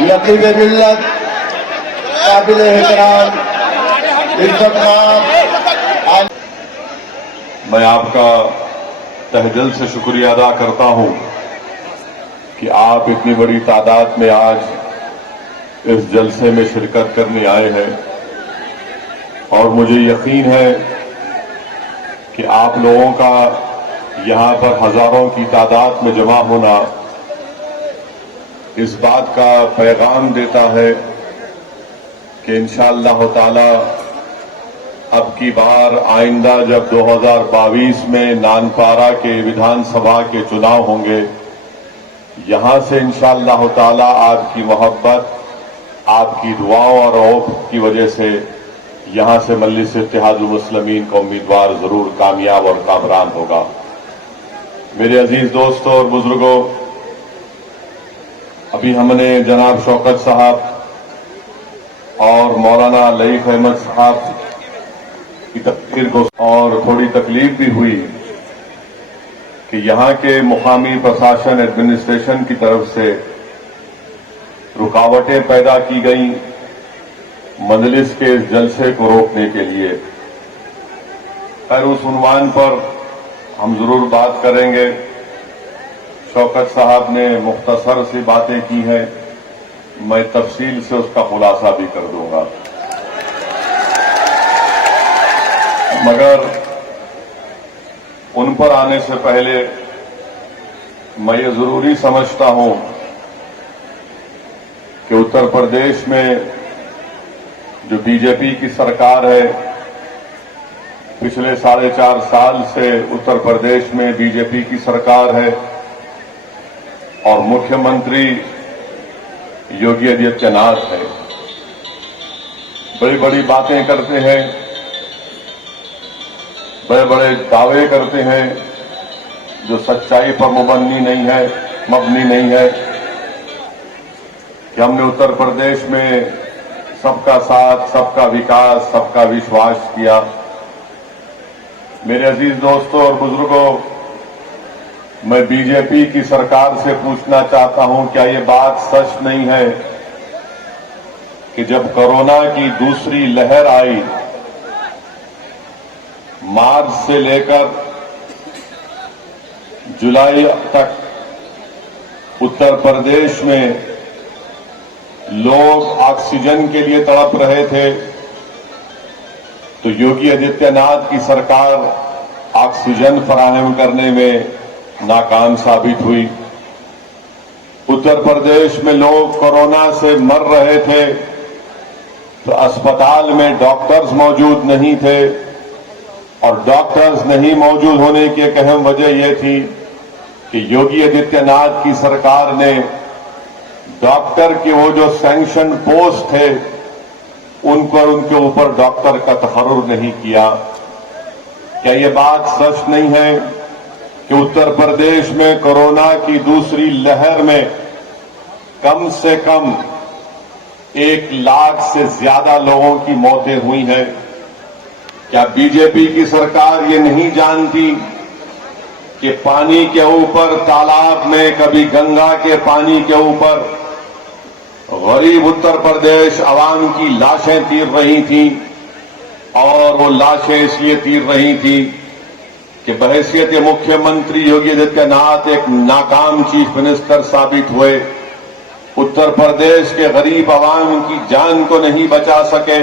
नकीब मिल्लत काबिल एहतराम इज्जतमान, मैं आपका तहेदिल से शुक्रिया अदा करता हूं कि आप इतनी बड़ी तादाद में आज इस जलसे में शिरकत करने आए हैं और मुझे यकीन है कि आप लोगों का यहां पर हजारों की तादाद में जमा होना इस बात का पैगाम देता है कि इंशाअल्लाह ताला अब की बार आइंदा जब 2022 में नानपारा के विधानसभा के चुनाव होंगे, यहां से इंशाअल्लाह ताला आपकी मोहब्बत, आपकी दुआओं और रौफ की वजह से यहां से मजलिस इत्तेहादुल मुस्लिमीन का उम्मीदवार जरूर कामयाब और कामरान होगा। मेरे अजीज दोस्तों और बुजुर्गों, अभी हमने जनाब शौकत साहब और मौलाना लईक अहमद साहब की तकरीर को और थोड़ी तकलीफ भी हुई कि यहां के मुकामी प्रशासन एडमिनिस्ट्रेशन की तरफ से रुकावटें पैदा की गई मजलिस के इस जलसे को रोकने के लिए। खैर, उस उन्वान पर हम जरूर बात करेंगे। शौकत साहब ने मुख्तसर सी बातें की हैं, मैं तफसील से उसका खुलासा भी कर दूंगा, मगर उन पर आने से पहले मैं ये जरूरी समझता हूं कि उत्तर प्रदेश में जो बीजेपी की सरकार है, पिछले 4.5 साल से उत्तर प्रदेश में बीजेपी की सरकार है और मुख्यमंत्री योगी आदित्यनाथ है। बड़ी बड़ी बातें करते हैं, बड़े बड़े दावे करते हैं जो सच्चाई पर मबनी नहीं है कि हमने उत्तर प्रदेश में सबका साथ, सबका विकास, सबका विश्वास किया। मेरे अजीज दोस्तों और बुजुर्गों, मैं बीजेपी की सरकार से पूछना चाहता हूं, क्या ये बात सच नहीं है कि जब कोरोना की दूसरी लहर आई, मार्च से लेकर जुलाई तक उत्तर प्रदेश में लोग ऑक्सीजन के लिए तड़प रहे थे, तो योगी आदित्यनाथ की सरकार ऑक्सीजन फराहम करने में नाकाम साबित हुई। उत्तर प्रदेश में लोग कोरोना से मर रहे थे तो अस्पताल में डॉक्टर्स मौजूद नहीं थे, और डॉक्टर्स नहीं मौजूद होने की एक अहम वजह यह थी कि योगी आदित्यनाथ की सरकार ने डॉक्टर के वो जो सैंक्शन पोस्ट थे उनके ऊपर डॉक्टर का तकर्रुर नहीं किया। क्या ये बात सच नहीं है कि उत्तर प्रदेश में कोरोना की दूसरी लहर में कम से कम 1 लाख से ज्यादा लोगों की मौतें हुई हैं? क्या बीजेपी की सरकार ये नहीं जानती कि पानी के ऊपर, तालाब में, कभी गंगा के पानी के ऊपर गरीब उत्तर प्रदेश अवाम की लाशें तीर रही थी, और वो लाशें इसलिए तीर रही थी कि बहैसियत मुख्यमंत्री योगी आदित्यनाथ एक नाकाम चीफ मिनिस्टर साबित हुए, उत्तर प्रदेश के गरीब अवाम की जान को नहीं बचा सके,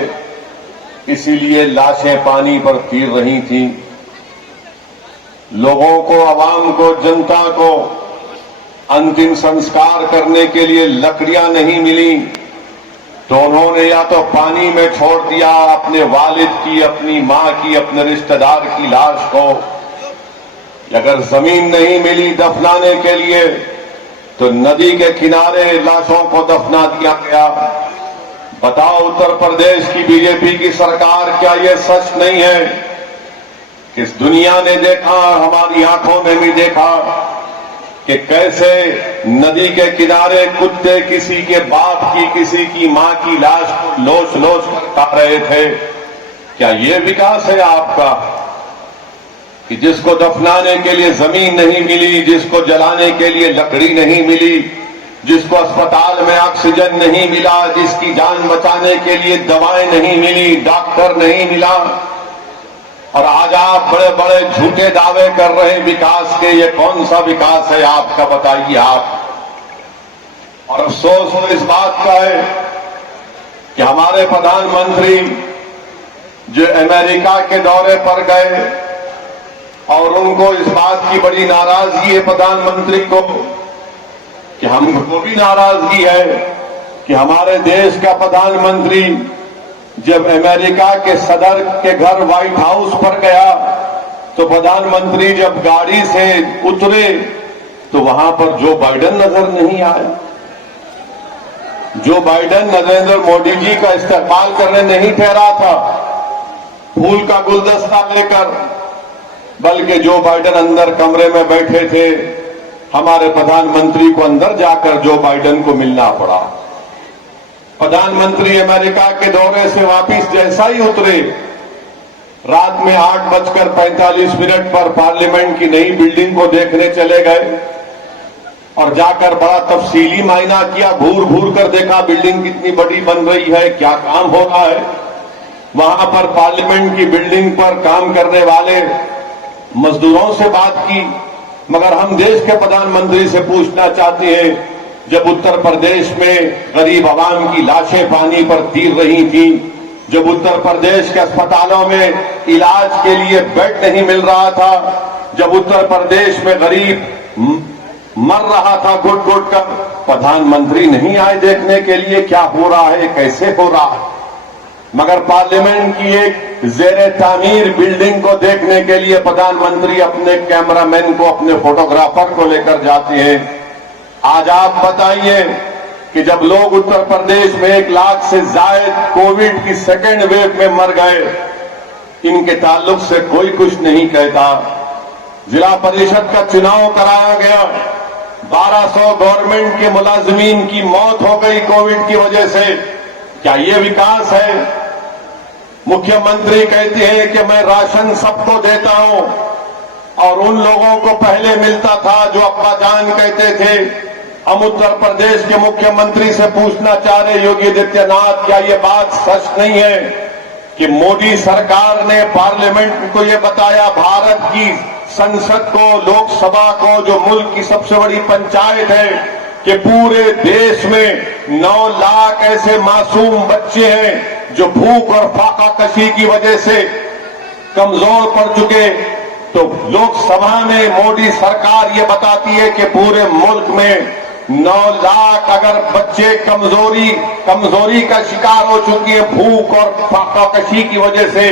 इसीलिए लाशें पानी पर तीर रही थी। लोगों को, अवाम को, जनता को अंतिम संस्कार करने के लिए लकड़ियां नहीं मिली तो उन्होंने या तो पानी में छोड़ दिया अपने वालिद की, अपनी मां की, अपने रिश्तेदार की लाश को। अगर जमीन नहीं मिली दफनाने के लिए तो नदी के किनारे लाशों को दफना दिया गया। बताओ उत्तर प्रदेश की बीजेपी की सरकार, क्या यह सच नहीं है कि इस दुनिया ने देखा, हमारी आंखों में भी देखा कि कैसे नदी के किनारे कुत्ते किसी के बाप की, किसी की मां की लाश को लोच लोच कर खा रहे थे? क्या ये विकास है आपका कि जिसको दफनाने के लिए जमीन नहीं मिली, जिसको जलाने के लिए लकड़ी नहीं मिली, जिसको अस्पताल में ऑक्सीजन नहीं मिला, जिसकी जान बचाने के लिए दवाएं नहीं मिली, डॉक्टर नहीं मिला, और आज आप बड़े बड़े झूठे दावे कर रहे हैं विकास के। ये कौन सा विकास है आपका, बताइए आप। और अफसोस तो इस बात का है कि हमारे प्रधानमंत्री जो अमेरिका के दौरे पर गए और उनको इस बात की बड़ी नाराजगी है प्रधानमंत्री को कि हमको भी नाराजगी है कि हमारे देश का प्रधानमंत्री जब अमेरिका के सदर के घर व्हाइट हाउस पर गया तो प्रधानमंत्री जब गाड़ी से उतरे तो वहां पर जो बाइडेन नजर नहीं आया। जो बाइडेन नरेंद्र मोदी जी का इस्तेमाल करने नहीं ठहरा था फूल का गुलदस्ता लेकर, बल्कि जो बाइडेन अंदर कमरे में बैठे थे, हमारे प्रधानमंत्री को अंदर जाकर जो बाइडेन को मिलना पड़ा। प्रधानमंत्री अमेरिका के दौरे से वापस जैसा ही उतरे, रात में 8:45 पर पार्लियामेंट की नई बिल्डिंग को देखने चले गए और जाकर बड़ा तफसीली मायना किया, घूर घूर कर देखा बिल्डिंग कितनी बड़ी बन रही है, क्या काम हो रहा है। वहां पर पार्लियामेंट की बिल्डिंग पर काम करने वाले मजदूरों से बात की, मगर हम देश के प्रधानमंत्री से पूछना चाहते हैं, जब उत्तर प्रदेश में गरीब आवाम की लाशें पानी पर तीर रही थी, जब उत्तर प्रदेश के अस्पतालों में इलाज के लिए बेड नहीं मिल रहा था, जब उत्तर प्रदेश में गरीब मर रहा था घुट घुट कर, प्रधानमंत्री नहीं आए देखने के लिए क्या हो रहा है, कैसे हो रहा है। मगर पार्लियामेंट की एक जेरे तामीर बिल्डिंग को देखने के लिए प्रधानमंत्री अपने कैमरामैन को, अपने फोटोग्राफर को लेकर जाते हैं। आज आप बताइए कि जब लोग उत्तर प्रदेश में 1 लाख से ज्यादा कोविड की सेकेंड वेव में मर गए, इनके ताल्लुक से कोई कुछ नहीं कहता। जिला परिषद का चुनाव कराया गया, 1200 गवर्नमेंट के मुलाजमीन की मौत हो गई कोविड की वजह से। क्या ये विकास है? मुख्यमंत्री कहते हैं कि मैं राशन सबको देता हूं, और उन लोगों को पहले मिलता था जो अब्बा जान कहते थे। हम उत्तर प्रदेश के मुख्यमंत्री से पूछना चाह रहे योगी आदित्यनाथ, क्या ये बात सच नहीं है कि मोदी सरकार ने पार्लियामेंट को ये बताया, भारत की संसद को, लोकसभा को, जो मुल्क की सबसे बड़ी पंचायत है, कि पूरे देश में 9 लाख ऐसे मासूम बच्चे हैं जो भूख और फाका कशी की वजह से कमजोर पड़ चुके। तो लोकसभा में मोदी सरकार ये बताती है कि पूरे मुल्क में 9 लाख अगर बच्चे कमजोरी का शिकार हो चुकी है भूख और फाका कशी की वजह से,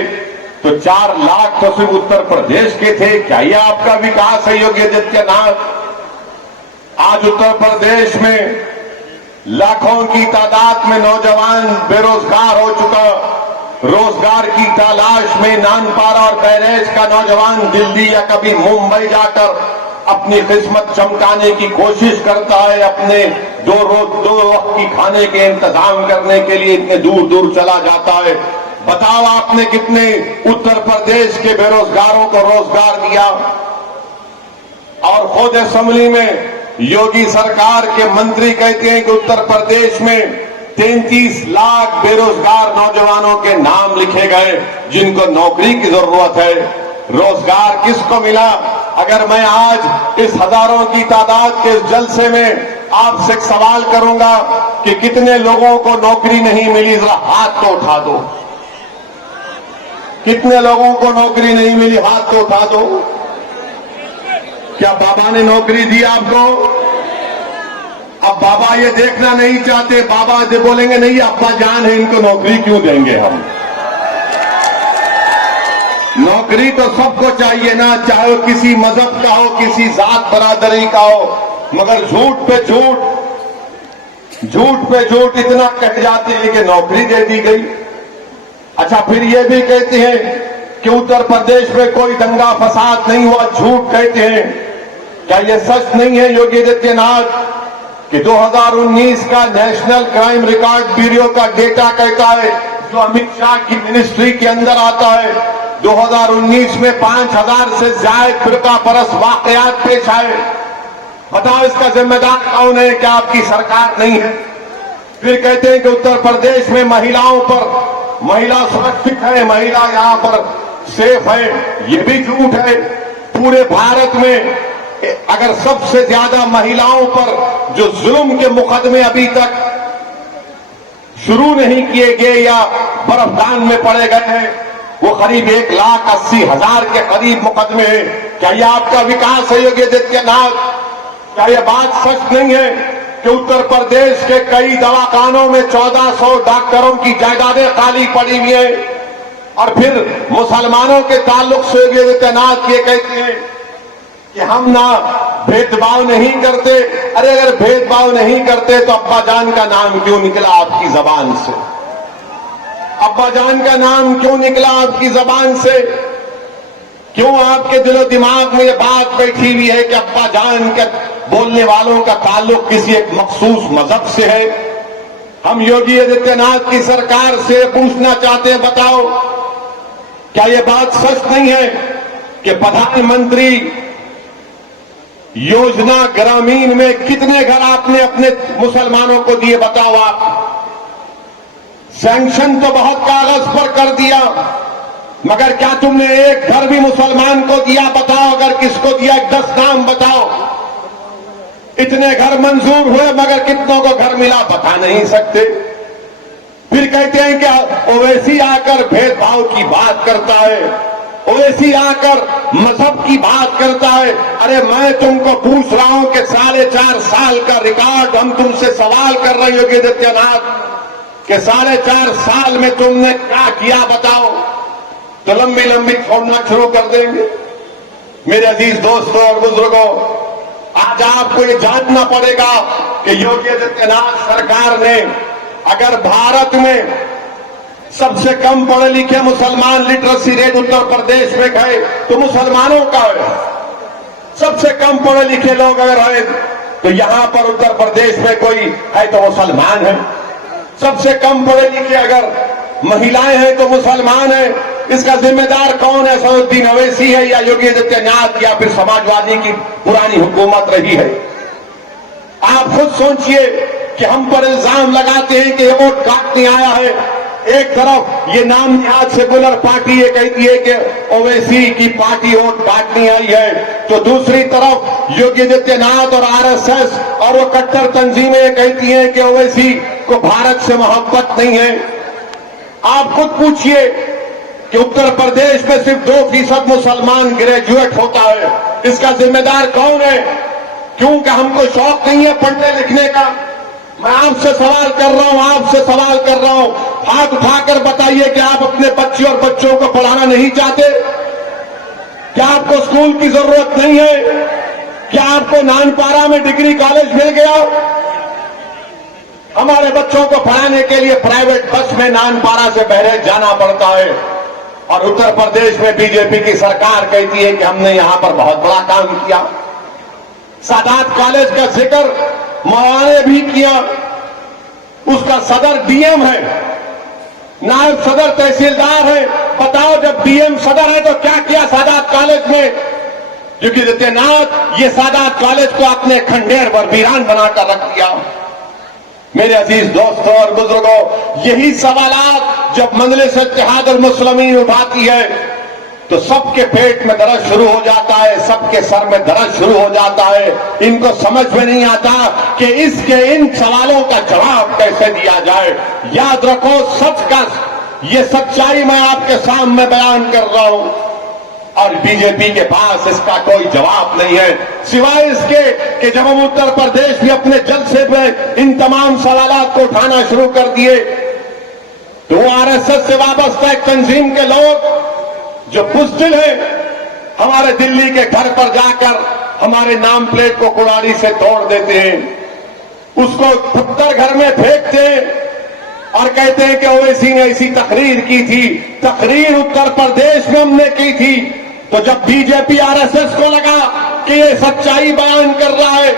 तो 4 लाख तो सिर्फ उत्तर प्रदेश के थे। क्या ये आपका विकास है योगी आदित्यनाथ? आज उत्तर प्रदेश में लाखों की तादाद में नौजवान बेरोजगार हो चुका। रोजगार की तलाश में नानपारा और बहराइच का नौजवान दिल्ली या कभी मुंबई जाकर अपनी किस्मत चमकाने की कोशिश करता है, अपने दो वक्त की खाने के इंतजाम करने के लिए इतने दूर दूर चला जाता है। बताओ आपने कितने उत्तर प्रदेश के बेरोजगारों को रोजगार दिया? और खुद असेंबली में योगी सरकार के मंत्री कहते हैं कि उत्तर प्रदेश में 33 लाख बेरोजगार नौजवानों के नाम लिखे गए जिनको नौकरी की जरूरत है। रोजगार किसको मिला? अगर मैं आज इस हजारों की तादाद के इस जलसे में आपसे एक सवाल करूंगा कि कितने लोगों को नौकरी नहीं मिली, जरा हाथ तो उठा दो। कितने लोगों को नौकरी नहीं मिली, हाथ तो उठा दो। क्या बाबा ने नौकरी दी आपको? अब बाबा ये देखना नहीं चाहते, बाबा बोलेंगे नहीं अब्बा जान है, इनको नौकरी क्यों देंगे हम? नौकरी तो सबको चाहिए ना, चाहे किसी मजहब का हो, किसी जात बरादरी का हो, मगर झूठ पे झूठ इतना कट जाते हैं कि नौकरी दे दी गई। अच्छा, फिर ये भी कहते हैं कि उत्तर प्रदेश में कोई दंगा फसाद नहीं हुआ, झूठ कहते हैं। क्या यह सच नहीं है योगी आदित्यनाथ कि 2019 का नेशनल क्राइम रिकॉर्ड ब्यूरो का डेटा कहता है, जो अमित शाह की मिनिस्ट्री के अंदर आता है, 2019 में 5000 से ज्यादा फिरका परस्त वाकयात पेश आए। बताओ इसका जिम्मेदार कौन है? क्या आपकी सरकार नहीं है? फिर कहते हैं कि उत्तर प्रदेश में महिलाओं पर, महिला सुरक्षित है, महिला यहां पर सेफ है। ये भी झूठ है। पूरे भारत में अगर सबसे ज्यादा महिलाओं पर जो जुल्म के मुकदमे अभी तक शुरू नहीं किए गए या बर्फदान में पड़े गए हैं, वो करीब 1,80,000 के करीब मुकदमे हैं। क्या ये आपका विकास है योगी आदित्यनाथ? क्या ये बात सच नहीं है कि उत्तर प्रदेश के कई दवाखानों में 1400 डॉक्टरों की जायदादें खाली पड़ी हुई है? और फिर मुसलमानों के ताल्लुक से योगी आदित्यनाथ ये कहते हैं कि हम ना भेदभाव नहीं करते। अरे अगर भेदभाव नहीं करते तो अब्बा जान का नाम क्यों निकला आपकी जबान से? अब्बा जान का नाम क्यों निकला आपकी जबान से? क्यों आपके दिलो दिमाग में ये बात बैठी हुई है कि अब्बा जान के बोलने वालों का ताल्लुक किसी एक मखसूस मजहब से है? हम योगी आदित्यनाथ की सरकार से पूछना चाहते हैं, बताओ क्या ये बात सच नहीं है कि प्रधानमंत्री योजना ग्रामीण में कितने घर आपने अपने मुसलमानों को दिए? बताओ आप। सैंक्शन तो बहुत कागज पर कर दिया, मगर क्या तुमने एक घर भी मुसलमान को दिया? बताओ अगर किसको दिया, 10 नाम बताओ। इतने घर मंजूर हुए मगर कितनों को घर मिला बता नहीं सकते। फिर कहते हैं कि ओवैसी आकर भेदभाव की बात करता है, ओवैसी आकर मजहब की बात करता है। अरे मैं तुमको पूछ रहा हूं कि 4.5 साल का रिकॉर्ड हम तुमसे सवाल कर रहे हैं योगी आदित्यनाथ कि 4.5 साल में तुमने क्या किया बताओ? तो लंबी लंबी छोड़ना शुरू कर देंगे। मेरे अजीज दोस्तों और बुजुर्गों, आज आपको ये जानना पड़ेगा कि योगी आदित्यनाथ सरकार ने अगर भारत में सबसे कम पढ़े लिखे मुसलमान लिटरेसी रेट उत्तर प्रदेश में गए तो मुसलमानों का है। सबसे कम पढ़े लिखे लोग अगर है तो यहां पर उत्तर प्रदेश में कोई है तो मुसलमान है। सबसे कम पढ़े लिखे अगर महिलाएं हैं तो मुसलमान है। इसका जिम्मेदार कौन है? असदुद्दीन ओवैसी है या योगी आदित्यनाथ या फिर समाजवादी की पुरानी हुकूमत रही है? आप खुद सोचिए कि हम पर इल्जाम लगाते हैं कि वोट काटने आया है। एक तरफ ये नाम निहाद सेकुलर पार्टी ये कहती है कि ओवैसी की पार्टी वोट काटने आई है, तो दूसरी तरफ योगी आदित्यनाथ और आरएसएस और वो कट्टर तंजीमें ये कहती हैं कि ओवैसी को भारत से मोहब्बत नहीं है। आप खुद पूछिए कि उत्तर प्रदेश में सिर्फ 2% मुसलमान ग्रेजुएट होता है। इसका जिम्मेदार कौन है? क्योंकि हमको शौक नहीं है पढ़ने लिखने का। मैं आपसे सवाल कर रहा हूं, आपसे सवाल कर रहा हूं, हाथ उठाकर बताइए कि आप अपने बच्चे और बच्चों को पढ़ाना नहीं चाहते? क्या आपको स्कूल की जरूरत नहीं है? क्या आपको नानपारा में डिग्री कॉलेज मिल गया? हमारे बच्चों को पढ़ाने के लिए प्राइवेट बस में नानपारा से बहरेज जाना पड़ता है। और उत्तर प्रदेश में बीजेपी की सरकार कहती है कि हमने यहां पर बहुत बड़ा काम किया। सादात कॉलेज का जिक्र मौलाना ने भी किया। उसका सदर डीएम है, नायब सदर तहसीलदार है। बताओ जब डीएम सदर है तो क्या किया सादात कॉलेज में? योगी आदित्यनाथ ये सादात कॉलेज को अपने खंडेर पर वीरान बनाकर रख दिया। मेरे अजीज दोस्तों और बुजुर्गों, यही सवालात जब मजलिस इत्तेहाद और मुस्लिमीन उठाती है तो सबके पेट में दर्द शुरू हो जाता है, सबके सर में दर्द शुरू हो जाता है। इनको समझ में नहीं आता कि इसके इन सवालों का जवाब कैसे दिया जाए। याद रखो, सच का ये सच्चाई मैं आपके सामने बयान कर रहा हूं और बीजेपी के पास इसका कोई जवाब नहीं है, सिवाय इसके कि जब हम उत्तर प्रदेश में अपने जलसे में इन तमाम सवालात को उठाना शुरू कर दिए तो आरएसएस से वाबस्ता एक तंजीम के लोग जो बुज़दिल है हमारे दिल्ली के घर पर जाकर हमारे नाम प्लेट को कुल्हाड़ी से तोड़ देते हैं, उसको पत्थर घर में फेंकते हैं और कहते हैं कि ओवैसी ने ऐसी तकरीर की थी। तकरीर उत्तर प्रदेश में हमने की थी, तो जब बीजेपी आरएसएस को लगा कि ये सच्चाई बयान कर रहा है,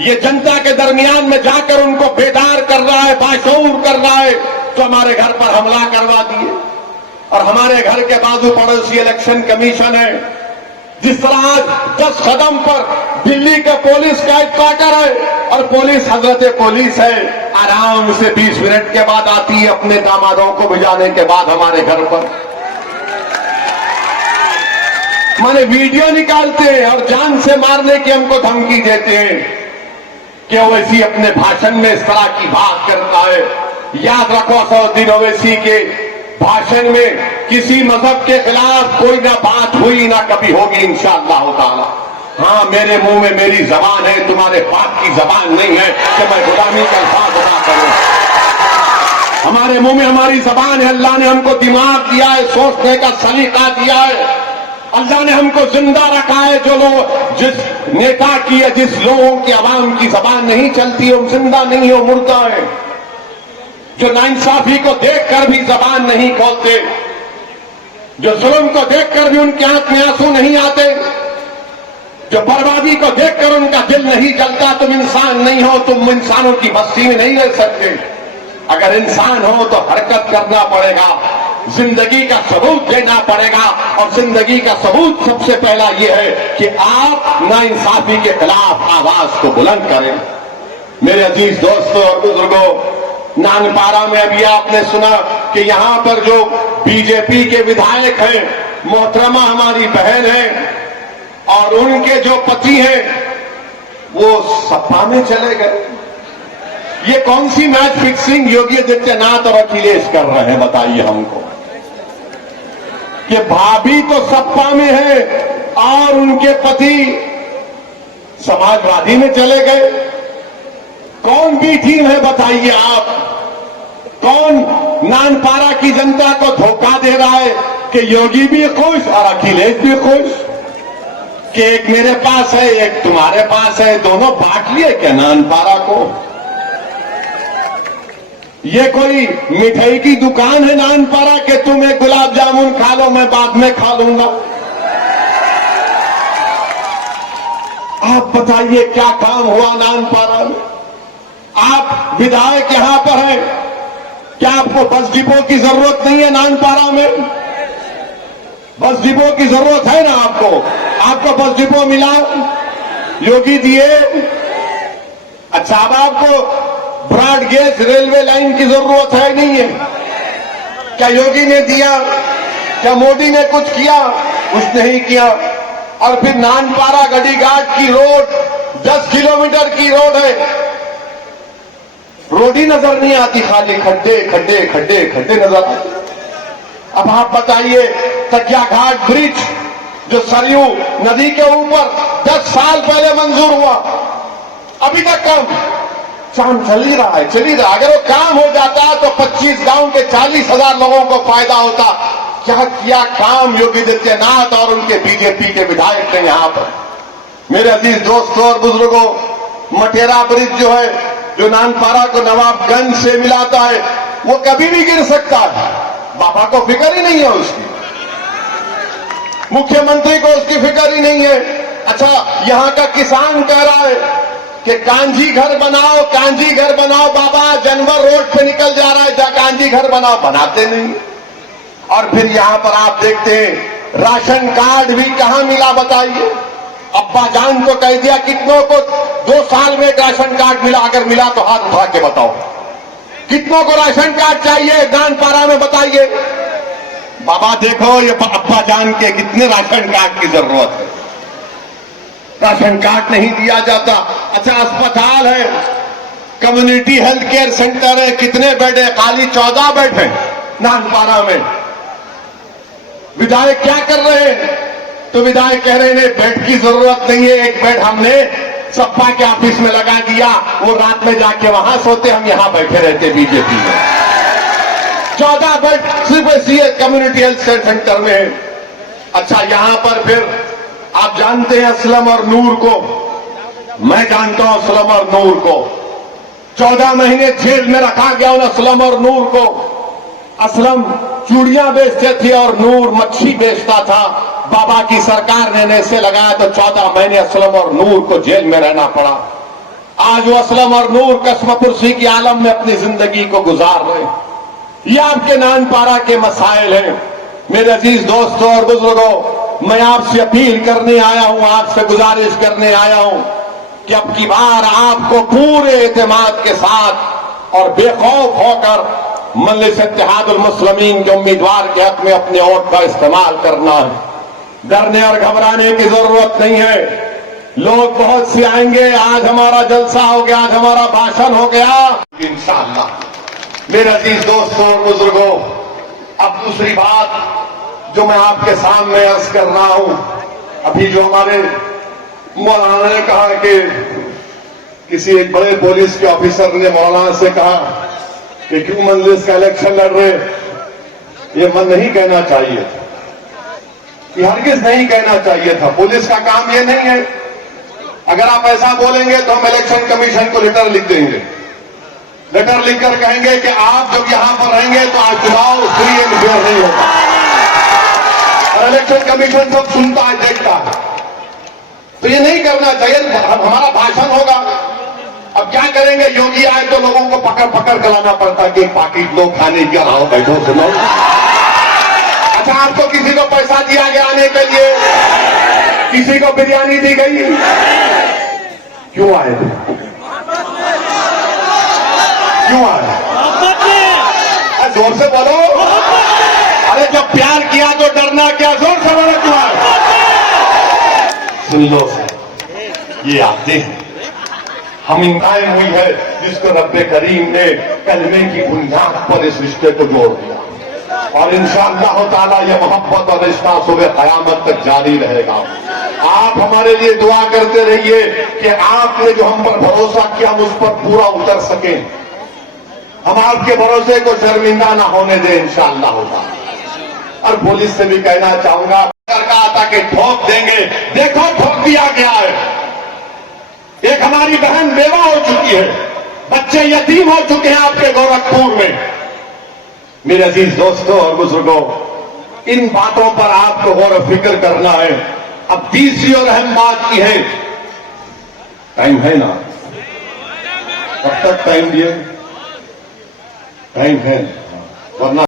ये जनता के दरमियान में जाकर उनको बेदार कर रहा है, बाशऊर कर रहा है, तो हमारे घर पर हमला करवा दिए। और हमारे घर के बाजू पड़ोसी इलेक्शन कमीशन है, जिस तरह आज 10 कदम पर दिल्ली का पुलिस का हेडक्वार्टर है और पुलिस हजरत पुलिस है, आराम से 20 मिनट के बाद आती है अपने दामादों को भिजाने के बाद हमारे घर पर। माने वीडियो निकालते हैं और जान से मारने की हमको धमकी देते हैं कि ओवैसी अपने भाषण में इस तरह की बात करता है। याद रखो असदुद्दीन ओवैसी के भाषण में किसी मजहब के खिलाफ कोई ना बात हुई ना कभी होगी इंशाअल्लाह ताला। हाँ, मेरे मुंह में मेरी जबान है, तुम्हारे बाप की जबान नहीं है कि मैं गुलामी का अल्फाज अदा करूं। हमारे मुंह में हमारी जबान है। अल्लाह ने हमको दिमाग दिया है, सोचने का सलीका दिया है। अल्लाह ने हमको जिंदा रखा है। जो लोग जिस नेता की या जिस लोगों की आवाम की जबान नहीं चलती है, वो जिंदा नहीं हो, मुर्दा है। जो नाइंसाफी को देखकर भी जबान नहीं खोलते, जो जुल्म को देखकर भी उनकी आंख में आंसू नहीं आते, जो बर्बादी को देखकर उनका दिल नहीं जलता, तुम इंसान नहीं हो, तुम इंसानों की बस्ती में नहीं रह सकते। अगर इंसान हो तो हरकत करना पड़ेगा, जिंदगी का सबूत देना पड़ेगा। और जिंदगी का सबूत सबसे पहला यह है कि आप नाइंसाफी के खिलाफ आवाज को बुलंद करें। मेरे अजीज दोस्तों और बुजुर्गों, नानपारा में अभी आपने सुना कि यहां पर जो बीजेपी के विधायक हैं, मोहतरमा हमारी बहन है और उनके जो पति हैं वो सपा में चले गए। ये कौन सी मैच फिक्सिंग योगी आदित्यनाथ और अखिलेश कर रहे हैं, बताइए हमको। कि भाभी तो सपा में है और उनके पति समाजवादी में चले गए। कौन बी टीम है बताइए आप? कौन नानपारा की जनता को धोखा दे रहा है कि योगी भी खुश और अखिलेश भी खुश, कि एक मेरे पास है एक तुम्हारे पास है, दोनों बांट लिए क्या नानपारा को? ये कोई मिठाई की दुकान है नानपारा के तुम एक गुलाब जामुन खा लो, मैं बाद में खा लूंगा? आप बताइए क्या काम हुआ नानपारा में? आप विधायक यहां पर हैं, क्या आपको बस डिपो की जरूरत नहीं है नानपारा में? बस डिपो की जरूरत है ना आपको? आपको बस डिपो मिला, योगी दिए। अच्छा, अब आपको ब्रॉड गेज रेलवे लाइन की जरूरत है नहीं है? क्या योगी ने दिया? क्या मोदी ने कुछ किया? कुछ नहीं किया। और फिर नानपारा गढ़ीघाट की रोड 10 किलोमीटर की रोड है, रोड ही नजर नहीं आती, खाली खड्डे खड्डे खड्डे खड्डे नजर आते। अब आप बताइए, तकिया घाट ब्रिज जो सरयू नदी के ऊपर 10 साल पहले मंजूर हुआ, अभी तक काम चल ही रहा है, चल ही रहा। अगर वो काम हो जाता तो 25 गांव के 40,000 लोगों को फायदा होता। क्या किया काम योगी आदित्यनाथ और उनके बीजेपी के विधायक ने यहां पर। मेरे अजीज दोस्तों और बुजुर्गों, मटेरा ब्रिज जो है, जो नानपारा को नवाबगंज से मिलाता है, वो कभी भी गिर सकता है। बाबा को फिक्र ही नहीं है उसकी, मुख्यमंत्री को उसकी फिक्र ही नहीं है। अच्छा, यहां का किसान कह रहा है कि कांजी घर बनाओ, कांजी घर बनाओ। बाबा जनवर रोड पे निकल जा रहा है, जा कांजी घर बनाओ, बनाते नहीं। और फिर यहां पर आप देखते हैं राशन कार्ड भी कहां मिला बताइए? अब्बा जान को कह दिया, कितनों को 2 साल में एक राशन कार्ड मिला? अगर मिला तो हाथ उठा के बताओ, कितनों को राशन कार्ड चाहिए नानपारा में बताइए? बाबा देखो, ये अब्बा जान के कितने राशन कार्ड की जरूरत है, राशन कार्ड नहीं दिया जाता। अच्छा, अस्पताल है, कम्युनिटी हेल्थ केयर सेंटर है, कितने बेड है? खाली 14 बेड है नानपारा में। विधायक क्या कर रहे हैं? तो विधायक कह रहे हैं बेड की जरूरत नहीं है, एक बेड हमने सपा के ऑफिस में लगा दिया, वो रात में जाके वहां सोते, हम यहां बैठे रहते बीजेपी में। 14 बेड सिर्फ सीए कम्युनिटी हेल्थ सेंटर में है। अच्छा, यहां पर फिर आप जानते हैं असलम और नूर को, मैं जानता हूं असलम और नूर को। 14 महीने जेल में रखा गया उन असलम और नूर को। असलम चूड़ियां बेचते थे और नूर मच्छी बेचता था। बाबा की सरकार ने नेसे लगाया तो 14 महीने असलम और नूर को जेल में रहना पड़ा। आज वो असलम और नूर कसमपुरसी की आलम में अपनी जिंदगी को गुजार रहे। ये आपके नानपारा के मसाइल हैं। मेरे अजीज दोस्तों और बुजुर्गों, मैं आपसे अपील करने आया हूं, आपसे गुजारिश करने आया हूं कि अब की बार आपको पूरे एतमाद के साथ और बेखौफ होकर मजलिस इत्तेहादुल मुस्लिमीन के उम्मीदवार के हक में अपने वोट का इस्तेमाल करना है। डरने और घबराने की जरूरत नहीं है। लोग बहुत से आएंगे, आज हमारा जलसा हो गया, आज हमारा भाषण हो गया, इंशाअल्लाह। मेरे अजीज दोस्तों और बुजुर्गों, अब दूसरी बात जो मैं आपके सामने अर्ज कर रहा हूं, अभी जो हमारे मौलाना ने कहा कि किसी एक बड़े पुलिस के ऑफिसर ने मौलाना से कहा कि क्यों मजलिस का इलेक्शन लड़ रहे, ये मन नहीं कहना चाहिए था, ये हरगिज नहीं कहना चाहिए था। पुलिस का काम ये नहीं है। अगर आप ऐसा बोलेंगे तो हम इलेक्शन कमीशन को लेटर लिख देंगे, लेटर लिखकर कहेंगे कि आप जब यहां पर रहेंगे तो आज चुनाव फ्री एंड फेयर नहीं होगा। और इलेक्शन कमीशन सब सुनता है, देखता है, तो ये नहीं करना चाहिए। हमारा भाषण होगा। अब क्या करेंगे, योगी आए तो लोगों को पकड़ पकड़ कर लाना पड़ता है कि पाकिट लो, खाने की आओ, बैठो, सुनो। अच्छा, आपको किसी को पैसा दिया गया आने के लिए, किसी को बिरयानी दी गई, क्यों आए? क्यों आए? जोर से बोलो। अरे जब प्यार किया तो डरना क्या, जोर से बोलो क्यों आए? सुन लो, ये आते हैं, हम इंसान हुई है जिसको रब्बे करीम ने कलमे की बुनियाद पर इस रिश्ते को जोड़ दिया, और इंशाअल्लाह ताला ये मोहब्बत और रिश्ता सुबह कयामत तक जारी रहेगा। आप हमारे लिए दुआ करते रहिए कि आपने जो हम पर भरोसा किया हम उस पर पूरा उतर सके, हम आपके भरोसे को शर्मिंदा ना होने दें इंशाअल्लाह होगा। और पुलिस से भी कहना चाहूंगा, कहा था कि ठोक देंगे, देखो ठोक दिया गया है। एक हमारी बहन बेवा हो चुकी है, बच्चे यतीम हो चुके हैं आपके गोरखपुर में। मेरे अजीज दोस्तों और बुजुर्गों, इन बातों पर आपको गौर और फिक्र करना है। अब तीसरी और अहम बात की है, टाइम है ना, कब तक टाइम दिए? टाइम है, वरना